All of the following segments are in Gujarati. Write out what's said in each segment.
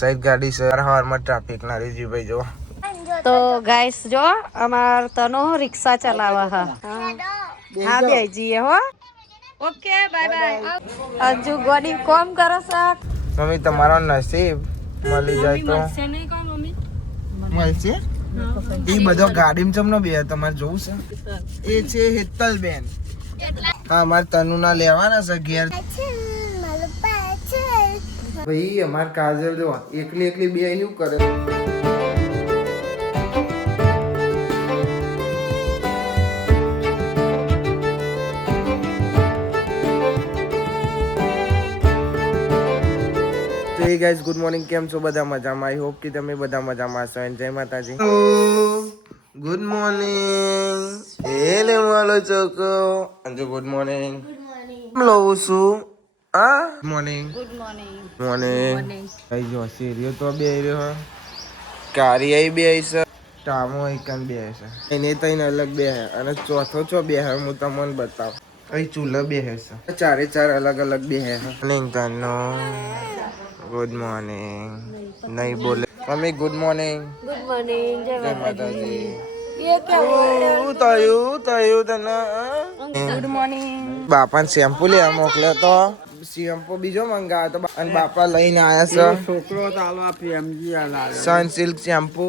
સાઈડ ગાડી છે હવારમાં ટ્રાફિક ના રીજી ભાઈ જો તો ગાઈસ જો અમાર તનો રિક્ષા ચલાવે હા બે જઈએ હો ઓકે બાય બાય હજુ ગોડી કોમ કરે છે મમ્મી તમારો નસીબ મળી જાય તો મળશે એ બધો ગાડીમાં ચમનો બે તમારે જોવું છે એ છે હેતલબેન હા અમારે તનુ ના લેવાના છે ઘેર ભાઈ અમાર કાજલ જો એકલી એકલી બે શું કરે Hey guys, good morning. કેમ છો બધા મજામાં? આઈ હોપ કે તમે બધા મજામાં હશો. જય માતાજી. Good morning. એલે માલો ચોકો. Anju good morning. Good morning. લઉં છું. હા? મોર્નિંગ. Good morning morning. કઈ જો સીરીઓ તો બે રહ્યો. કારી આઈ બે છે. ટામો એકન બે છે. એને તઈને અલગ બે હે અને ચોથો ચો બે હે હું તમને બતાવ. અહીં ચૂલા બે હે છે. ચારે ચાર અલગ અલગ બે હે. મોર્નિંગ તનો. ગુડ મોર્નિંગ નહીં બોલે મમ્મી ગુડ મોર્નિંગ જય માતાજી થયું તને ગુડ મોર્નિંગ બાપાને શેમ્પુ લેવા મોકલ્યો તો શેમ્પુ બીજો મંગાવ્યો તો અને બાપા લઈને આવ્યા છે છોકરો ચાલવા પીએમજી સનસિલ્ક શેમ્પુ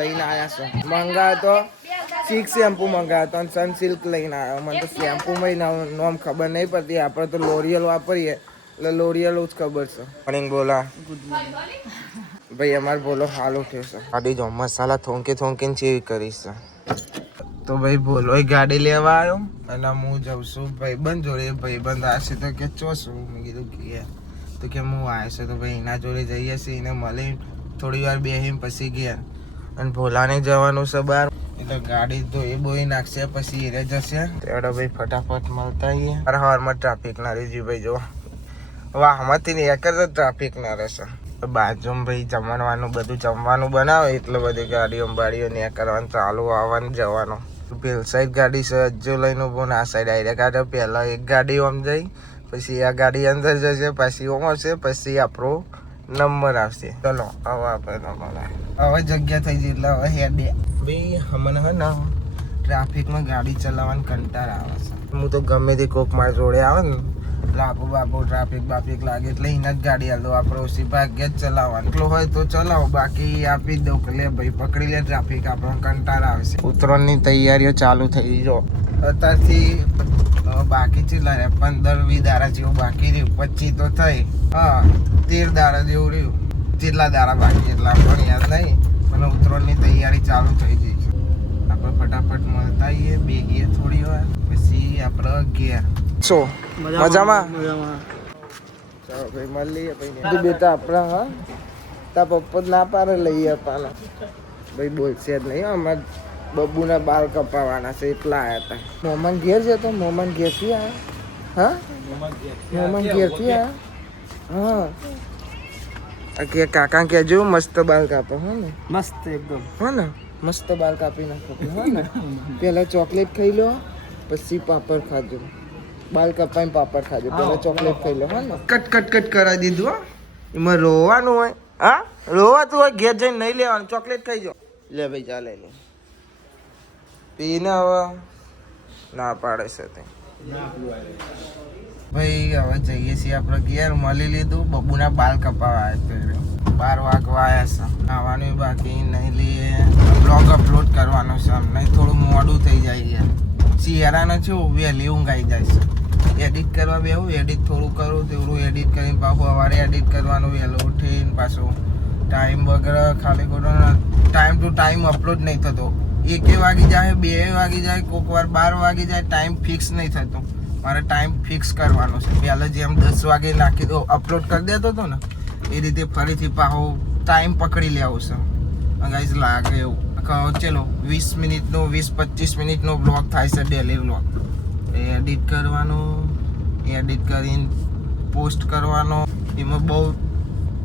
લઈને આવ્યા છે મંગાવ્યો તો ચીક શેમ્પુ મંગાવ્યો તો અને સનસિલ્ક લઈને આવ્યો મને તો શેમ્પુમાં નામ ખબર નહીં પડતી આપણે તો લોરિયલ વાપરીએ એટલે લોરિયલ જ ખબર છે મોર્નિંગ બોલા ભાઈ અમારે બોલો હાલ ઉઠ્યો છે ગાડી જો મસાલા થોંકીને ચેવી કરીશ તો ભાઈ બોલો ગાડી લેવા આવ્યો અને હું જઉં છું ભાઈબંધ જોડે ભાઈબંધ આવશે તો કે ચોશું મેં કીધું કે તો કે હું આવ્યો છે તો ભાઈ એના જોડે જઈએ છીએ એને મળી થોડી વાર બેસીને પછી ગયા અને ભોલાને જવાનું છે બહાર એટલે ગાડી તો એ બોઈ નાખશે પછી એ જશે ત્યારે ભાઈ ફટાફટ મળતા આવીએ હવારમાં ટ્રાફિક ના રીજી ભાઈ જો વાહમાંથી ને એક જ ટ્રાફિક ના રહેશે બાજુમાં ભાઈ જમવાનું બધું જમવાનું બનાવે એટલે બધી ગાડીઓ બાડીઓ ને કરવાનું ચાલુ આવવાનું જવાનું પેલ સાઈડ ગાડી છે હજુ લઈને ઉભો ને આ સાઈડ ડાયરેક્ટ આવે પહેલા એક ગાડી આમ જઈ પછી આ ગાડી અંદર જશે પછી ઓમ આવશે પછી આપણો નંબર આવશે ચલો હવે આપણે હવે જગ્યા થઈ ગઈ એટલે હવે હેડે ભાઈ હમણાં હે ને ટ્રાફિકમાં ગાડી ચલાવવાનું કંટાળ આવે છે હું તો ગમે તે કોક માર જોડે આવે ને લાભો બાપો ટ્રાફિક બાફિક લાગે એટલે એને જ ગાડી હાલો આપણે ઓછી ભાગ્ય જ ચલાવવાનું એટલું હોય તો ચલાવો બાકી આપી જ દઉં કે લે ભાઈ પકડી લે ટ્રાફિક આપણો કંટાળ આવશે ઉત્તરાયણની તૈયારીઓ ચાલુ થઈ જો અત્યારથી બાકી ચેટલા રહે 15-20 દાડા જેવું બાકી રહ્યું 25 તો થઈ હા 13 દાડા જેવું રહ્યું જેટલા દાડા બાકી એટલા આપણને યાદ નહીં અને ઉત્તરાયણની તૈયારી ચાલુ થઈ ગઈ છે આપણે ફટાફટ મળતા આવીએ બેગીએ થોડી વાર પછી આપણે ઘેર સો મજામાં ચાલો ભાઈ મળીએ ભાઈ બેટા આપણા હા તા પપ્પા ના પારે લઈએ આપવાના ભાઈ બોલશે જ નહીં અમારે બબ્બુના બાલ કપાવાના છે એટલા આવ્યા હતા મોમાન ઘેર જતો મોમાન ઘેરથી આવ્યા હા મોમાન ઘેરથી આવ્યા હા કે કાકા કહેજો મસ્ત બાલ કાપો હો ને મસ્ત એકદમ હો ને મસ્ત બાલ કાપી નાખો હો ને પેલા ચોકલેટ ખાઈ લો પછી પાપડ ખાજો બાલ કપાઈને પાપડ ખાજો પેલા ચોકલેટ ખાઈ લો હા ને કટ કરાવી દીધું એમાં રોવાનું હોય હા રોવાતું હોય ઘેર જઈને નહીં લેવાનું ચોકલેટ ખાઈ જાઓ લે ભાઈ ચાલે લે પીને હવે ના પાડે છે તે ભાઈ હવે જઈએ છીએ આપણે ઘેર મળી લીધું બબ્બુના બાલ કપાવા આવ્યા 12 વાગવા આવ્યા છે ખાવાનું બાકી નહીં લઈએ બ્લોગ અપલોડ કરવાનો છે નહીં થોડું મોડું થઈ જાય શિયાળાને છે વહેલી ઊંઘ આવી જાય છે એડિટ કરવા બેહું એડિટ થોડું કરું તેવડું એડિટ કરીને પાછું સવારે એડિટ કરવાનું વહેલું ઉઠીને પાછું ટાઈમ વગર ખાલી ખોટો ટાઈમ ટુ ટાઈમ અપલોડ નહીં થતો 1 વાગી જાય 2 વાગી જાય કોઈક વાર 12 વાગી જાય ટાઈમ ફિક્સ નહીં થતો મારે ટાઈમ ફિક્સ કરવાનો છે પહેલાં જેમ 10 વાગે નાખી દો અપલોડ કરી દેતો હતો ને એ રીતે ફરીથી પાછો ટાઈમ પકડી લેવો છે ગાઈઝ લાગે એવું ચલો 20 મિનિટનો 20-25 મિનિટનો બ્લોગ થાય છે ડેલી બ્લોગ એડિટ કરવાનો એડિટ કરીને પોસ્ટ કરવાનો એમાં બહુ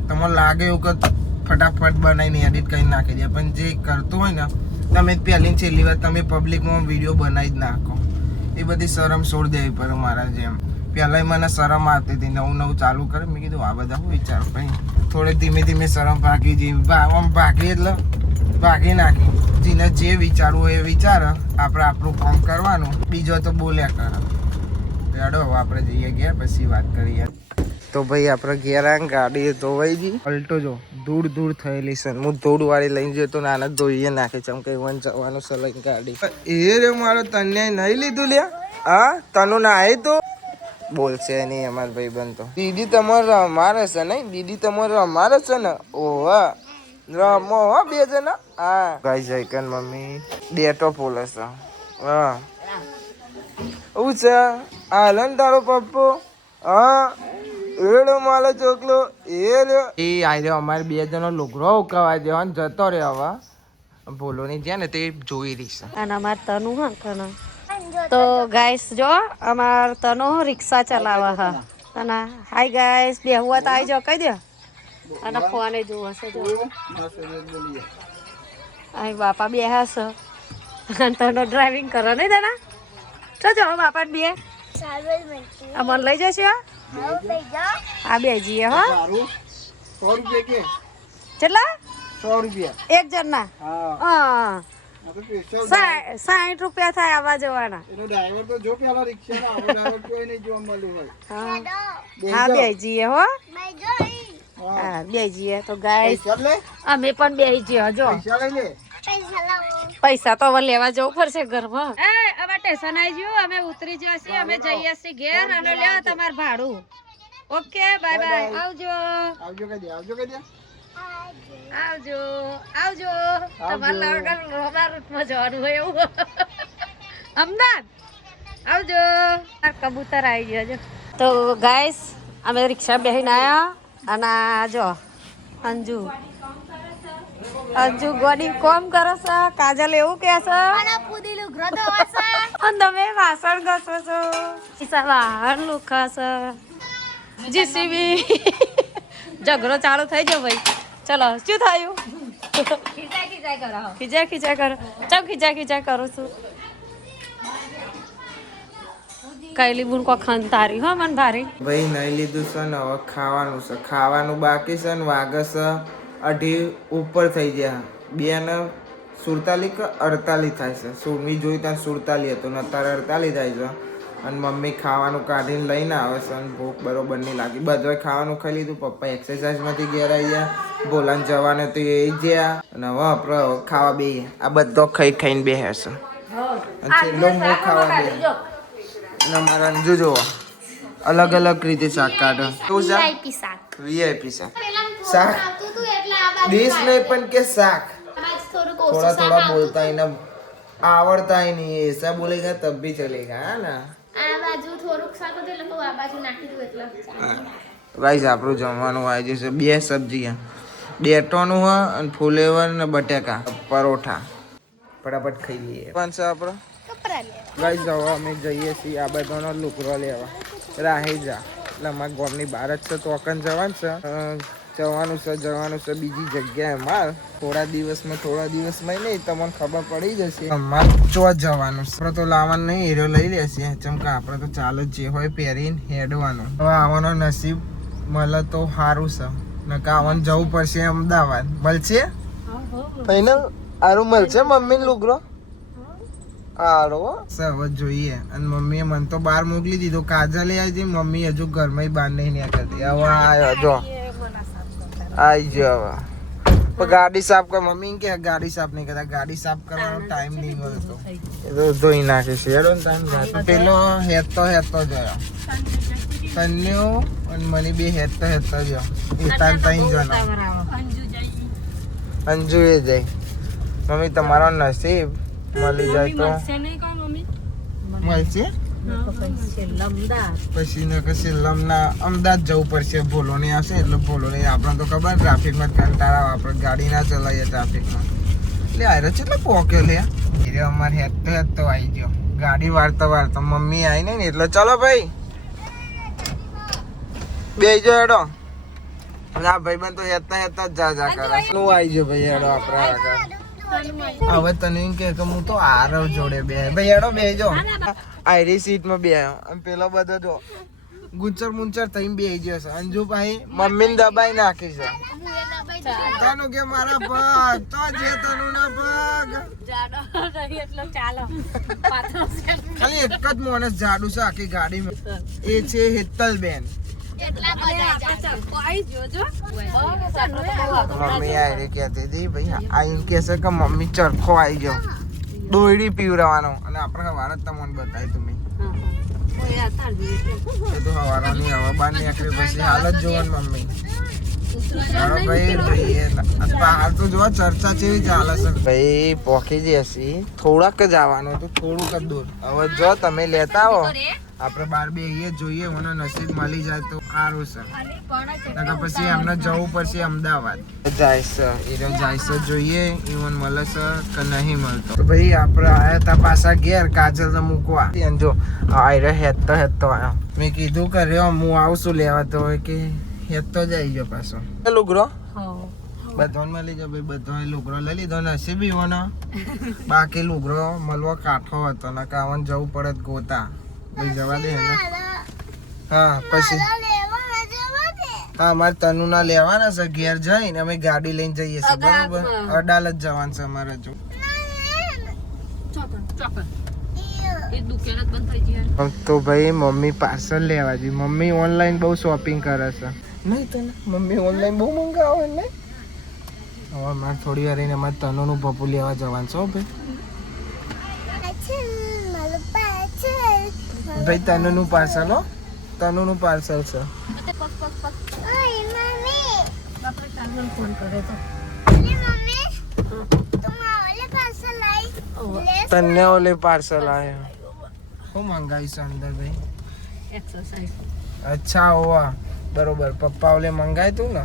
તમને લાગે એવું કે ફટાફટ બનાવીને એડિટ કરીને નાખી દે પણ જે કરતો હોય ને તમે પહેલી છેલ્લી વાર તમે પબ્લિકમાં વિડીયો બનાવી જ નાખો એ બધી શરમ છોડી દેવી પડે મારા જેમ પહેલાં મને શરમ આવતી હતી, નવું નવું ચાલુ કરે. મેં કીધું આ બધા હું વિચારો, પછી થોડે ધીમે ધીમે શરમ ભાગી જઈ. આમ ભાગી એટલે ભાગી નાખી. જેને જે વિચારવું હોય એ વિચારે, આપણે આપણું કામ કરવાનું, બીજો તો બોલ્યા કરે. હેડો આપણે જઈએ ગયા, પછી વાત કરીએ. તો ભાઈ આપણે ઘેર આવીને ગાડી ધોવાઈ ગઈ. અલ્ટો જો ધૂળ ધૂળ થયેલી છે. હું ધૂળ વાળી લઈને જતો નાના ધોઈએ નાખે છે. કે વન જવાનું છે લઈને ગાડી. એ રે મારો તને નહીં લીધું લ્યા. હા તનું ના આવી તો બોલશે નહીં અમાર ભાઈ બનતો. દીદી તમારે અમારે છે નહીં? દીદી તમારે અમારે છે ને? ઓહ રમો હો બે જણા. હા ગાઈ જયકન મમ્મી ડેટો પોલે છે. હા હું છે આલન તારો પપ્પો. હા એડો માલો ચોકલો એ લ્યો. એ આર્યો અમારે બે જણો લુગડો ઉકાવા દેવાનો જતો રે. હવે ભોલો ની જ્યાં ને તે જોઈ રહી છે. અને અમાર તનુ હા તનુ તો ગાઈસ જો અમાર તનુ રિક્ષા ચલાવે હા. અને હાય ગાઈસ બે હુआ તો આવી જાઓ કહી દો. અને ફોને જોવો છે જો. આય બાપા બે હશે. તનો ડ્રાઇવિંગ કરો નહીં તને? તો જો બાપા બે આ મન લઈ જશો. આ બે જઈએ હો. 100 રૂપિયા કે કેટલા? 100 રૂપિયા એક જણના. હા 60 રૂપિયા થાય આવવા જવાના. ડ્રાઈવર તો જો પેલા રિક્ષા ડ્રાઈવર કોઈ નહીં જોવા મળ્યું હોય. હા બે જઈએ હો. હા બે જઈએ તો ગાઈસ અમે પણ બે જઈએ. જો પૈસા તો હવે લેવા જવું પડશે ઘરમાં. હવે સ્ટેશન આવી ગયું, અમે ઉતરી જશે, અમે જઈએ છીએ ઘેર. અને લ્યો તમારું ભાડું. Okay bye bye. આવજો આવજો કહી દે. આવજો કહી દે. આવજો આવજો. તમારે લાવડા રોબા રૂટમાં જવાનું હોય એવું. અમદાવાદ આવજો. કબૂતર આવી ગયો છે. તો ગાઈસ અમે રિક્ષા બેહીને આવ્યા. અને આ જો અંજુ અંજુ ગોડી કોમ કરે છે. કાજલ એવું કે છે અને તમે વાસણ ઘસો છો. ઈસા બહાર લુખા છે. જીસીબી ઝઘડો ચાલુ થઈ ગયો ભાઈ. ચલો શું થયું? ખીચાઈ ખીચાઈ કરો. ચમ ખીચાઈ કરું છું. કઈલી બુન કો ખંતારી હો મન ભારી. ભાઈ નહીં લીધું છે ને હવે ખાવાનું છે. ખાવાનું બાકી છે ને વાગે છે 2:30 ઉપર થઈ ગયા. 2 ને 47 કે 48 થાય છે. મેં જોઈ ત્યાં 47 હતું ને અત્યારે 48 થાય છે. અને મમ્મી ખાવાનું કાઢીને લઈને આવે છે. અને ભૂખ બરોબર નહીં લાગી. બધું ખાવાનું ખાઈ લીધું. પપ્પા એક્સરસાઇઝમાંથી ઘેર આવી ગયા. બોલાને જવાને તો એ ગયા. અને હવે આપણે ખાવા બેહીએ. આ બધો ખાઈ ખાઈને બેસે છે. છેલ્લો હું ખાવા બેહીએ. અને અમારા અંજુ જોવો અલગ અલગ રીતે શાક કાઢે. શું શાક? વીઆઈપી શાક. શાક ડીશ નહીં પણ કે શાક. થોડા થોડા બોલતા એને આવડતા ही नहीं है. ऐसा बोलेगा तब भी चलेगा है ना. આ બાજુ થોડુંક શાક હતું એટલે આ બાજુ નાખી દઉં એટલે ગાઈસ આપણું જમવાનું આવી જશે. 2 સબ્જી ડેટોનું હ અને ફુલેવર ને બટેકા પરોઠા. ફટાફટ ખાઈ લઈએ. પણ છે આપણો ગાઈસ હવે અમે જઈએ છીએ આ બધાનો લુકડો લેવા. રાહી જા એટલે અમારા ગામની બહાર જ છે. તો અકન જવાનું છે બીજી જગ્યાએ. માર થોડા દિવસમાં નહીં તમને ખબર પડી જશે. અમારે ચો જવાનું છે. આપણે તો લાવવાનું નહીં, હીરો લઈ લેશે. જેમ કે આપણે તો ચાલો જે હોય પહેરીને હેડવાનું. હવે આવવાનો નસીબ મળે તો સારું છે. નકે આવવાનું જવું પડશે અમદાવાદ. મળશે ફાઈનલ? સારું મળશે મમ્મીને લુગડો? હારો હવે જોઈએ. અને મમ્મીએ મને તો બહાર મોકલી દીધો. કાજલે આવી જઈ. મમ્મી હજુ ઘરમાં બહાર નહીં નીકળતી. હવે આવ્યો જો આવી ગયો. હવે ગાડી સાફ કર. મમ્મી કે ગાડી સાફ નહીં કરતા. ગાડી સાફ કરવાનો ટાઈમ નહીં મળતો. એ તો ધોઈ નાખે છે. હેડો ને ટાઈમ. પેલો હેતો જોયો તન્યો અને મને બે હેતો જો એ ત્રણ જણો. અંજુ એ જાય. મમ્મી તમારો નસીબ મળી જાય તો મળશે. પછી છેલ્લા અમદાવાદ જવું પડશે. ભોલો નહીં આવશે એટલે ભોલો નહીં. આપણે તો ખબર ટ્રાફિકમાં કંટાળા. આપણે ગાડી ના ચલાવીએ ટ્રાફિકમાં. એટલે આયરો છે એટલે પોક્યો લે. એટલે અમારે હેત તો આવી ગયો. ગાડી વાળતા મમ્મી આવી નહીં ને એટલે ચલો ભાઈ બેજો હેડો. ના ભાઈ બન તો હેતા જા કરે. શું આવી ગયો ભાઈ હેડો આપણા આગળ. હવે તને એમ કે હું તો આરવ જોડે બે ભાઈ હેડો બેજો. આયરી સીટમાં બે પેલો બધો જો ગુંચર મુંચર થઈને બેહી જશે અંજુ ભાઈ મમ્મીને દબાઈ નાખી છે તનુ કે મારા પગ તો જે તનુ ના પગ ખાલી એક જ માણસ જાડુ છે આખી ગાડીમાં એ છે હેતલબેન મમ્મી આઈ કહેતી હતી ભાઈ આઈને કહેશે કે મમ્મી ચરખો આવી ગયો દોયડી પીવરાવાનો અને આપણે વાર જ તમને બતાવી તમે એ તો હવારાની હવા બહાર નીકળી પછી હાલ જ જોવાનું મમ્મી હાલ તો જો ચર્ચા કેવી ચાલે છે ભાઈ પોખી જશે થોડાક જ આવવાનું તો થોડુંક જ દૂર હવે જો તમે લેતા આવો આપણે બાર બે જોઈએ મને નસીબ મળી જાય તો સારું છે પછી એમને જવું પડશે અમદાવાદ જાય છે જોઈએ ઈવન મળે છે કે નહીં મળતો તો ભાઈ આપણે આયા તા પાછા ઘેર કાજલ ને મૂકવા જો આયરે હેતો આવ્યો મેં કીધું કે રે હું આવશું લેવા તો કે હેતો જ આવી ગયો પાછો લુગરો બધો મળી જાય ભાઈ બધો લુગરો લઈ લીધો નસીબ ઈવોનો બાકી લુગરો મળવો કાઠો હતો ને કાવન જવું પડે ગોતા ભાઈ જવા દે ને હા પછી હા અમારે તનુ ના લેવાના છે ઘેર જઈને અમે ગાડી લઈને જઈએ છીએ બરોબર અડાલત જવાનું છે અમારે જો તો ભાઈ મમ્મી પાર્સલ લેવા જઈ મમ્મી ઓનલાઈન બહુ શોપિંગ કરે છે નહીં તને મમ્મી ઓનલાઈન બહુ મંગાવે ને હવે મારે થોડી વાર રહીને અમારે તનુનું પપ્પુ લેવા જવાનું છે ભાઈ તનુનું પાર્સલ હો તનુનું પાર્સલ છે તને ઓલે પાર્સલ આયો શું મંગાવી છે અંદર ભાઈ અચ્છા હોવા બરોબર પપ્પા ઓલે મંગાય તું ને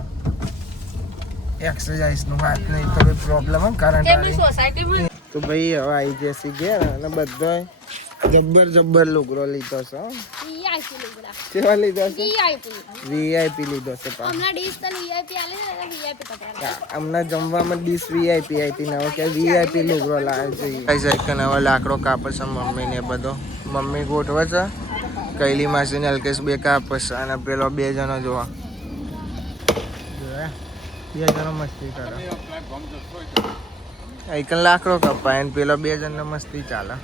એક્સરસાઇઝ નું વાત નહીં તો પ્રોબ્લેમ હે કરંટ તો ભાઈ હવે આવી જશે ઘેર અને બધો જબ્બર લુગરો લીધો છે કેવા લીધો છે વીઆઈપી લીધો છે હમણાં જમવામાં ડીશ વીઆઈપી આવી ને હવે કે વીઆઈપી લુગરો લાવે છે હવે લાકડો કાપે છે મમ્મી ને બધો મમ્મી ગોઠવે છે કૈલી માસી ને અલ્કેશ બે કાપે છે અને પેલો બે જણો જોવા બે જણો મસ્તી કરે આઈકન લાકડો કપાય ને પેલો બે જણ મસ્તી ચાલે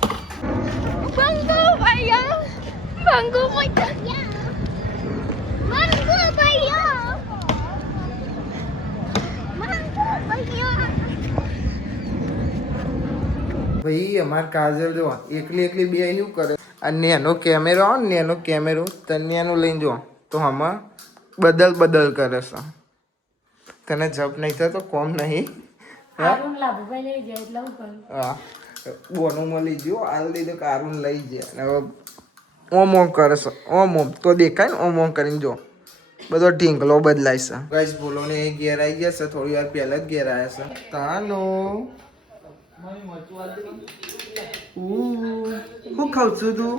ભાઈ અમાર કાજલ જો એકલી બે શું કરે અને એનો કેમેરો આવે ને એનો કેમેરો તન્યાનું લઈને જો તો આમાં બદલ કરે છે તને જપ નહીં થતો કોમ નહીં હા બોનું મળી ગયો હાલ દીધો કારું લઈ જાય અને હવે ઓમ કરે છે ઓમ તો દેખાય ને ઓમ કરીને જો બધો ઢીંગલો બદલાય છે ગાઈસ બોલો ને એ ઘેર આવી ગયા છે થોડી વાર પહેલા જ ઘેર આવ્યા છે તાનો હું ખાવ છું તું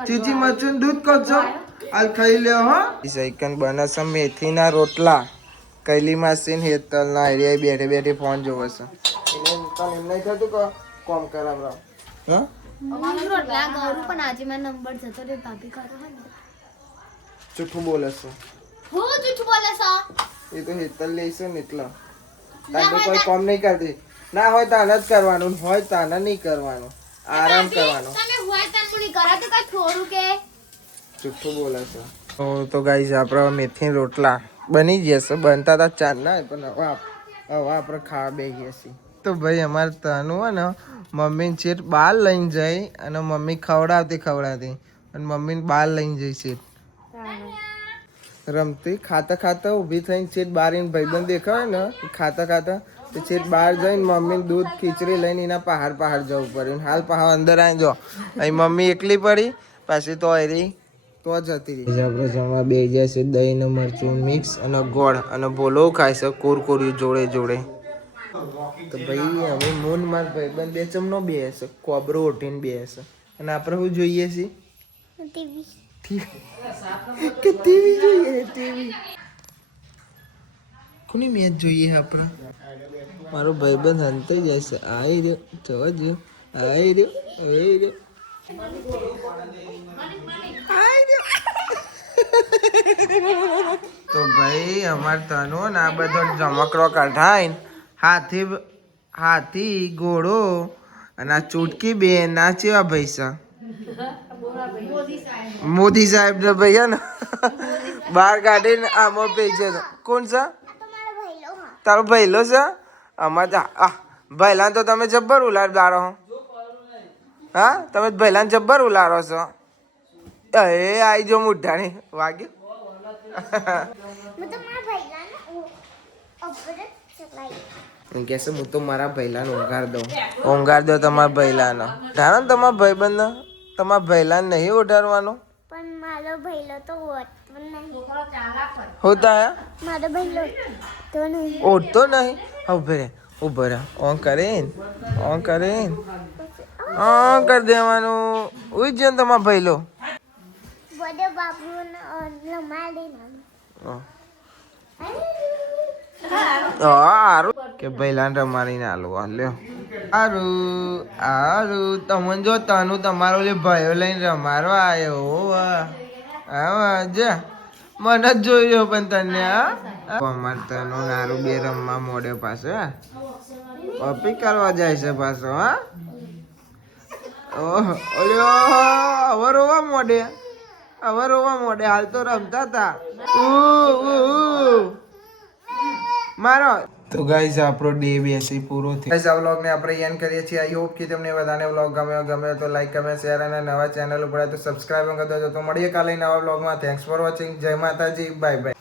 ચીચી મરચું દૂધ ખાવ છો હાલ ખાઈ લે હો સૈકન બને છે મેથીના રોટલા કૈલી માસી ને હેતલ ના એરિયા બેઠે ફોન જોવે છે એમ નહીં થતું કે કોમ કરાવરાવ હા જૂઠું બોલે છે એ તો હેતલ લે છે ને એટલા તારે કોઈ કામ નહીં કરતી ના હોય તાને જ કરવાનું હોય તાને નહીં કરવાનું આરામ કરવાનો જૂઠું બોલે છે તો ગાઈસ આપણે મેથી રોટલા બની જશે બનતા હતા ચાર ના પણ હવે આપણે ખાવા બે ગયા છીએ તો ભાઈ અમારે તનું હોય ને મમ્મીને ચેટ બહાર લઈને જઈ અને મમ્મી ખવડાવતી અને મમ્મીને બહાર લઈને જઈ ચેટ રમતી ખાતા ઊભી થઈને ચેટ બહાર એને ભાઈબંધ દેખાય ને ખાતા તો ચેટ બહાર જઈને મમ્મીને દૂધ ખીચડી લઈને એના પહાડ જવું પડ્યું હાલ પહાડ અંદર આવી જો અહીં મમ્મી એકલી પડી પાછી તો એરી તો જ હતી આપણે જમવા બે જાય છે દહીં ને મરચું મિક્સ અને ગોળ અને બોલો ખાય છે કોરકોર્યું જોડે તો ભાઈ હવે મૂન માર ભાઈબંધ બે ચમનો બે હશે કોબરો ઓટીને બે હશે અને આપણે શું જોઈએ છીએ ટીવી જોઈએ કોની મેચ જોઈએ આપણે મારો ભાઈબંધ હંતાઈ જાય છે આવી રહ્યો જવા રહ્યો આવી રહ્યો તો ભાઈ અમાર તનો ને આ બધો જમકડો કઢાઈને હાથી ઘોડો અને આ ચૂટકી બેન ના ચેવા પૈસા મોદી સાહેબ ને ભૈયા ને બહાર કાઢીને આમાં પૈસે કોણ છે તારો ભૈલો છે અમાર ભૈલા તો તમે જબ્બર ઉલાડદારો હો હા તમે ભૈલા જબ્બર ઉલાડો છો એ આઈ જો મુઠ્ઠાની વાગ્યું એમ કહેશે હું તો મારા ભૈલાને ઊંઘાર દો તમારા ભૈલાનો ધારો ને તમારા ભાઈબંધ તમારા ભૈલાને નહીં ઉઠાડવાનો પણ મારો ભઈલો તો ઓટતો નહીં હોતા હે મારો ભઈલો તો નહીં ઉઠતો નહીં ઉભે રે ઓન કરીને ઓન કરી દેવાનું ઉઈ જ ને તમારા ભૈલો બધે બાપુને લમાડી હારું કે ભૈલાને રમાડીને આલો લ્યો હારું તમને જો તનું તમારો જે ભાઈઓ લઈને રમાડવા આવ્યો હા જા મને જ જોઈ રહ્યો પણ તને અમાર તનું નારું બે રમવા મોડે પાછો પપી કરવા જાય છે પાછો હા હવે રોવા મોડે હાલ તો રમતા હતા મારો તો ગાઈઝ આપણો ડે બેસી પૂરો થયો ગાઈઝ આ વ્લોગને આપણે એન્ડ કરીએ છીએ આઈ હોપ કે તમને બધાને વ્લોગ ગમે તો લાઈક કમેન્ટ શેર અને નવા ચેનલ ઉપર તો સબસ્ક્રાઇબ કરી દેજો તો મળીએ કાલે નવા વ્લોગમાં થેન્ક્સ ફોર વોચિંગ જય માતાજી બાય બાય